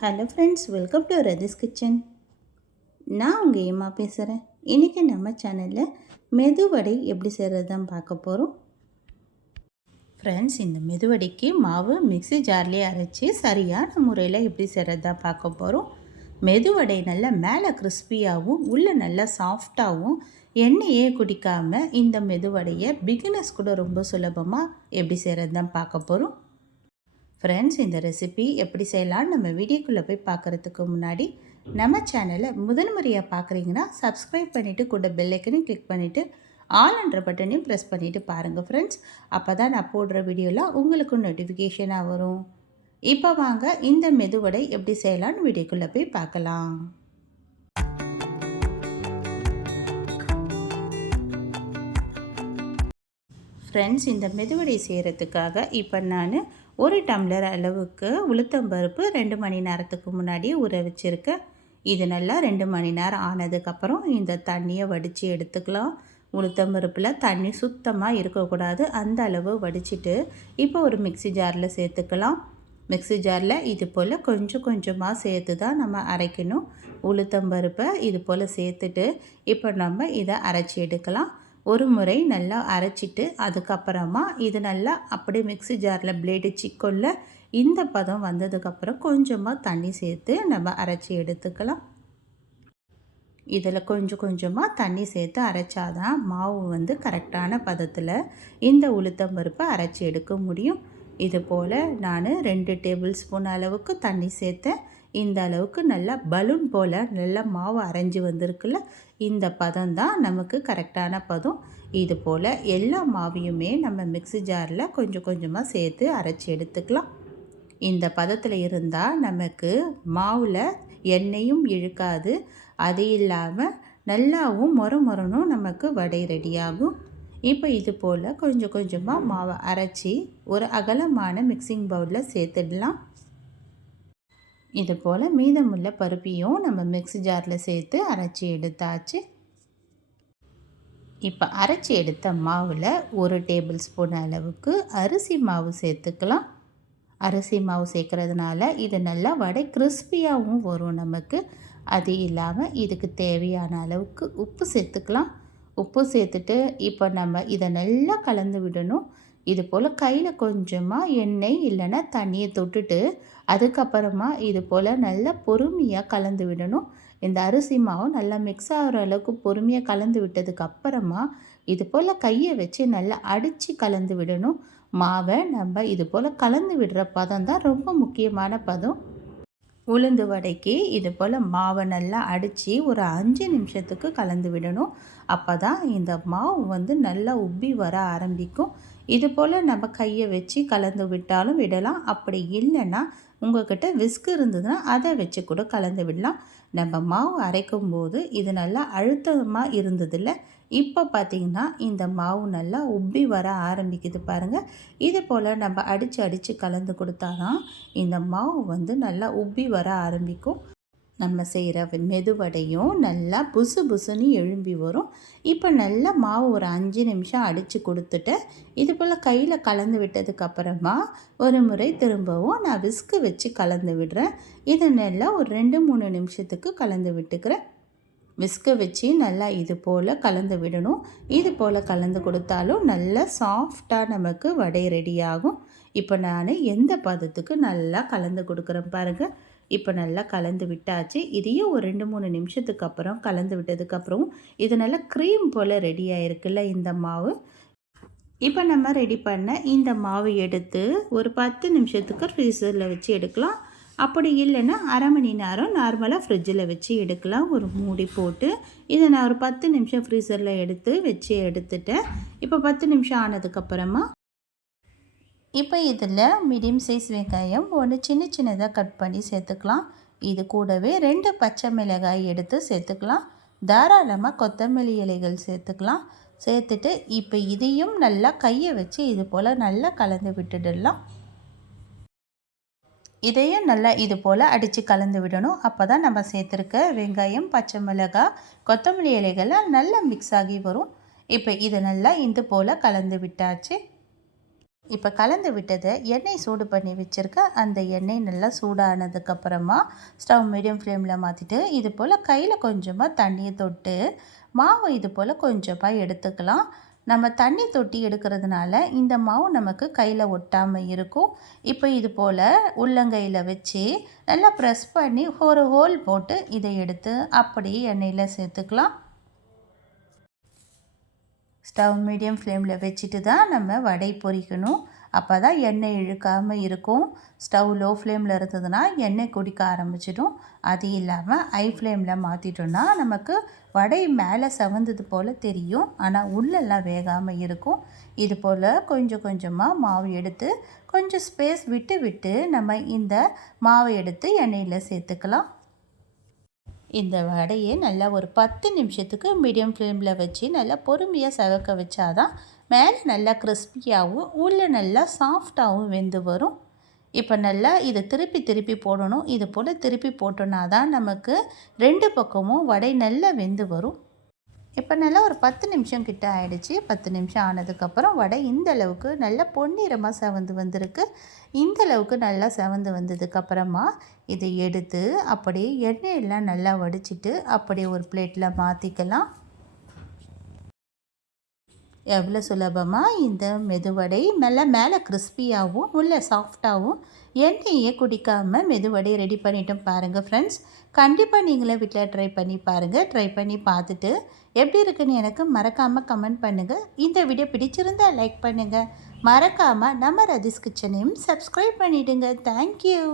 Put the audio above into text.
Hello friends welcome to Rathi's kitchen நான் உங்கள் ஏமா பேசுகிறேன் இன்றைக்கி நம்ம சேனலில் மெதுவடை எப்படி செய்கிறது தான் பார்க்க போகிறோம் ஃப்ரெண்ட்ஸ் இந்த மெதுவடைக்கு மாவு மிக்ஸி ஜார்லேயே அரைச்சி சரியான முறையில் எப்படி செய்கிறது தான் பார்க்க போகிறோம் மெதுவடை நல்லா மேலே கிறிஸ்பியாகவும் உள்ளே நல்லா சாஃப்டாகவும் எண்ணெயே குடிக்காமல் இந்த மெதுவடையை பிகினர்ஸ் கூட ரொம்ப சுலபமாக எப்படி செய்கிறது தான் பார்க்க போகிறோம் ஃப்ரெண்ட்ஸ் இந்த ரெசிபி எப்படி செய்யலான்னு நம்ம வீடியோக்குள்ளே போய் பார்க்குறதுக்கு முன்னாடி நம்ம சேனலை முதல் முறையாக பார்க்குறீங்கன்னா சப்ஸ்கிரைப் பண்ணிவிட்டு கூட பெல்லைக்கனையும் கிளிக் பண்ணிவிட்டு ஆல்ன்ற பட்டனையும் ப்ரெஸ் பண்ணிவிட்டு பாருங்கள் ஃப்ரெண்ட்ஸ் அப்போ தான் நான் போடுற வீடியோலாம் உங்களுக்கு நோட்டிஃபிகேஷனாக வரும். இப்போ வாங்க இந்த மெதுவடை எப்படி செய்யலான்னு வீடியோக்குள்ளே போய் பார்க்கலாம். ஃப்ரெண்ட்ஸ் இந்த மெதுவடை செய்கிறதுக்காக இப்போ நான் ஒரு டம்ளர் அளவுக்கு உளுத்தம்பருப்பு ரெண்டு மணி நேரத்துக்கு முன்னாடி ஊற வச்சுருக்கேன் இது நல்லா ரெண்டு மணி நேரம் ஆனதுக்கப்புறம் இந்த தண்ணியை வடித்து எடுத்துக்கலாம். உளுத்தம்பருப்பில் தண்ணி சுத்தமாக இருக்கக்கூடாது. அந்த அளவு வடிச்சிட்டு இப்போ ஒரு மிக்சி ஜாரில் சேர்த்துக்கலாம். மிக்சி ஜாரில் இது போல் கொஞ்சம் கொஞ்சமாக சேர்த்து தான் நம்ம அரைக்கணும். உளுத்தம்பருப்பை இது போல் சேர்த்துட்டு இப்போ நம்ம இதை அரைச்சி எடுக்கலாம். ஒரு முறை நல்லா அரைச்சிட்டு அதுக்கப்புறமா இது நல்லா அப்படியே மிக்ஸி ஜாரில் பிளேடு சிக்கொல்ல இந்த பதம் வந்ததுக்கப்புறம் கொஞ்சமாக தண்ணி சேர்த்து நம்ம அரைச்சி எடுத்துக்கலாம். இதில் கொஞ்சம் கொஞ்சமாக தண்ணி சேர்த்து அரைச்சாதான் மாவு வந்து கரெக்டான பதத்தில் இந்த உளுத்தம் பருப்பை அரைச்சி எடுக்க முடியும். இது போல் நான் ரெண்டு டேபிள் ஸ்பூன் அளவுக்கு தண்ணி சேர்த்தேன். இந்த அளவுக்கு நல்லா பலூன் போல் நல்லா மாவு அரைஞ்சி வந்திருக்குல்ல இந்த பதம் தான் நமக்கு கரெக்டான பதம். இது போல் எல்லா மாவையுமே நம்ம மிக்சி ஜாரில் கொஞ்சம் கொஞ்சமாக சேர்த்து அரைச்சி எடுத்துக்கலாம். இந்த பதத்தில் இருந்தால் நமக்கு மாவில் எண்ணெயும் இழுக்காது. அது இல்லாமல் நல்லாவும் மொர மொரணும் நமக்கு வடை ரெடியாகும். இப்போ இது போல் கொஞ்சம் கொஞ்சமாக மாவை அரைச்சி ஒரு அகலமான மிக்சிங் பவுலில் சேர்த்துடலாம். இது போல் மீதமுள்ள பருப்பையும் நம்ம மிக்ஸி ஜாரில் சேர்த்து அரைச்சி எடுத்தாச்சு. இப்போ அரைச்சி எடுத்த மாவில் ஒரு டேபிள் ஸ்பூன் அளவுக்கு அரிசி மாவு சேர்த்துக்கலாம். அரிசி மாவு சேர்க்குறதுனால இது நல்லா வடை கிறிஸ்பியாகவும் வரும் நமக்கு. அது இல்லாமல் இதுக்கு தேவையான அளவுக்கு உப்பு சேர்த்துக்கலாம். உப்பு சேர்த்துட்டு இப்போ நம்ம இதை நல்லா கலந்து விடணும். இது போல் கையில் கொஞ்சமாக எண்ணெய் இல்லைன்னா தண்ணியை தொட்டுட்டு அதுக்கப்புறமா இது போல் நல்லா பொறுமையாக கலந்து விடணும். இந்த அரிசி மாவு நல்லா மிக்ஸ் ஆகிற அளவுக்கு பொறுமையாக கலந்து விட்டதுக்கு அப்புறமா இது போல் கையை வச்சு நல்லா அடித்து கலந்து விடணும். மாவை நம்ம இது போல் கலந்து விடுற பதம் தான் ரொம்ப முக்கியமான பதம். உளுந்து வடைக்கு இது போல் மாவை நல்லா அடித்து ஒரு அஞ்சு நிமிஷத்துக்கு கலந்து விடணும். அப்போ தான் இந்த மாவு வந்து நல்லா உப்பி வர ஆரம்பிக்கும். இது போல் நம்ம கையை வச்சு கலந்து விட்டாலும் விடலாம். அப்படி இல்லைன்னா உங்கள்கிட்ட விஸ்க் இருந்ததுன்னா அதை வச்சு கூட கலந்து விடலாம். நம்ம மாவு அரைக்கும் போது இது நல்லா அழுத்தமாக இருந்ததில்ல. இப்போ பார்த்திங்கன்னா இந்த மாவு நல்லா உப்பி வர ஆரம்பிக்குது பாருங்கள் இது போல் நம்ம அடித்து அடித்து கலந்து கொடுத்தா தான் இந்த மாவு வந்து நல்லா உப்பி வர ஆரம்பிக்கும். நம்ம செய்கிற மெதுவடையும் நல்லா புசு புசுன்னு எழும்பி வரும். இப்போ நல்லா மாவு ஒரு அஞ்சு நிமிஷம் அடித்து கொடுத்துட்டு இது போல் கையில் கலந்து விட்டதுக்கப்புறமா ஒரு முறை திரும்பவும் நான் விஸ்கு வச்சு கலந்து விடுறேன். இதை நல்லா ஒரு ரெண்டு மூணு நிமிஷத்துக்கு கலந்து விட்டுக்கிறேன். விஸ்கை வச்சு நல்லா இது போல் கலந்து விடணும். இது போல் கலந்து கொடுத்தாலும் நல்லா சாஃப்டாக நமக்கு வடை ரெடி ஆகும். இப்போ நான் எந்த பதத்துக்கு நல்லா கலந்து கொடுக்குறேன் பாருங்கள் இப்போ நல்லா கலந்து விட்டாச்சு. இதையும் ஒரு ரெண்டு மூணு நிமிஷத்துக்கு அப்புறம் கலந்து விட்டதுக்கப்புறம் இது நல்லா க்ரீம் போல் ரெடி ஆகிருக்குல்ல இந்த மாவு. இப்போ நம்ம ரெடி பண்ண இந்த மாவு எடுத்து ஒரு பத்து நிமிஷத்துக்கு ஃப்ரீசரில் வச்சு எடுக்கலாம். அப்படி இல்லைன்னா அரை மணி நேரம் நார்மலாக ஃப்ரிட்ஜில் வச்சு எடுக்கலாம். ஒரு மூடி போட்டு இதை நான் ஒரு பத்து நிமிஷம் ஃப்ரீசரில் எடுத்து வச்சு எடுத்துட்டேன். இப்போ பத்து நிமிஷம் ஆனதுக்கப்புறமா இப்போ இதில் மீடியம் சைஸ் வெங்காயம் ஒன்று சின்ன சின்னதாக கட் பண்ணி சேர்த்துக்கலாம். இது கூடவே ரெண்டு பச்சை மிளகாய் எடுத்து சேர்த்துக்கலாம். தாராளமாக கொத்தமல்லி இலைகள் சேர்த்துக்கலாம். சேர்த்துட்டு இப்போ இதையும் நல்லா கையை வச்சு இது போல் நல்லா கலந்து விட்டுடலாம். இதையும் நல்லா இது போல் அடித்து கலந்து விடணும். அப்போ தான் நம்ம சேர்த்துருக்க வெங்காயம் பச்சை மிளகாய் கொத்தமல்லி இலைகள்லாம் நல்லா மிக்ஸ் ஆகி வரும். இப்போ இது நல்லா இது போல் கலந்து விட்டாச்சு. இப்போ கலந்து விட்டதை எண்ணெய் சூடு பண்ணி வச்சுருக்க அந்த எண்ணெய் நல்லா சூடானதுக்கப்புறமா ஸ்டவ் மீடியம் ஃப்ளேமில் மாற்றிட்டு இது போல் கையில் கொஞ்சமாக தண்ணியை தொட்டு மாவு இது போல் கொஞ்சமாக எடுத்துக்கலாம். நம்ம தண்ணி தொட்டி எடுக்கிறதுனால இந்த மாவு நமக்கு கையில் ஒட்டாமல் இருக்கும். இப்போ இது போல் உள்ளங்கையில் வச்சு நல்லா ப்ரெஸ் பண்ணி ஒரு ஹோல் போட்டு இதை எடுத்து அப்படியே எண்ணெயில் சேர்த்துக்கலாம். ஸ்டவ் மீடியம் ஃப்ளேமில் வச்சுட்டு தான் நம்ம வடை பொரிக்கணும். அப்போ தான் எண்ணெய் இழுக்காமல் இருக்கும். ஸ்டவ் லோ ஃப்ளேமில் இருந்ததுன்னா எண்ணெய் குடிக்க ஆரம்பிச்சிடும். அது இல்லாமல் ஐ ஃப்ளேமில் மாற்றிட்டோன்னா நமக்கு வடை மேலே செவந்தது போல் தெரியும். ஆனால் உள்ளெல்லாம் வேகாமல் இருக்கும். இது போல் கொஞ்சம் கொஞ்சமாக மாவு எடுத்து கொஞ்சம் ஸ்பேஸ் விட்டு விட்டு நம்ம இந்த மாவை எடுத்து எண்ணெயில் சேர்த்துக்கலாம். இந்த வடையை நல்லா ஒரு பத்து நிமிஷத்துக்கு மீடியம் ஃப்ளேமில் வச்சு நல்லா பொறுமையாக செவக்க வச்சாதான் மேலே நல்லா கிறிஸ்பியாகவும் உள்ளே நல்லா சாஃப்டாகவும் வெந்து வரும். இப்போ நல்லா இதை திருப்பி திருப்பி போடணும். இது போல் திருப்பி போட்டோன்னா தான் நமக்கு ரெண்டு பக்கமும் வடை நல்லா வெந்து வரும். இப்போ நல்லா ஒரு பத்து நிமிஷம் கிட்ட ஆயிடுச்சு. பத்து நிமிஷம் ஆனதுக்கப்புறம் வடை இந்த அளவுக்கு நல்லா பொன்னிறமாக செவந்து வந்திருக்கு. இந்த அளவுக்கு நல்லா செவந்து வந்ததுக்கப்புறமா இதை எடுத்து அப்படியே எண்ணெயெல்லாம் நல்லா வடிச்சிட்டு அப்படியே ஒரு பிளேட்டில் மாற்றிக்கலாம் எவ்வளோ சுலபமாக இந்த மெதுவடை நல்லா மேலே கிறிஸ்பியாகவும் உள்ள சாஃப்டாகவும் எண்ணெயே குடிக்காமல் மெதுவடை ரெடி பண்ணிட்டோம் பாருங்கள் ஃப்ரெண்ட்ஸ் கண்டிப்பாக நீங்களே வீட்டில் ட்ரை பண்ணி பாருங்கள் ட்ரை பண்ணி பார்த்துட்டு எப்படி இருக்குன்னு எனக்கு மறக்காமல் கமெண்ட் பண்ணுங்கள் இந்த வீடியோ பிடிச்சிருந்தால் லைக் பண்ணுங்கள் மறக்காமல் நம்ம ரதிஸ் கிச்சனையும் சப்ஸ்கிரைப் பண்ணிவிடுங்க தேங்க்யூ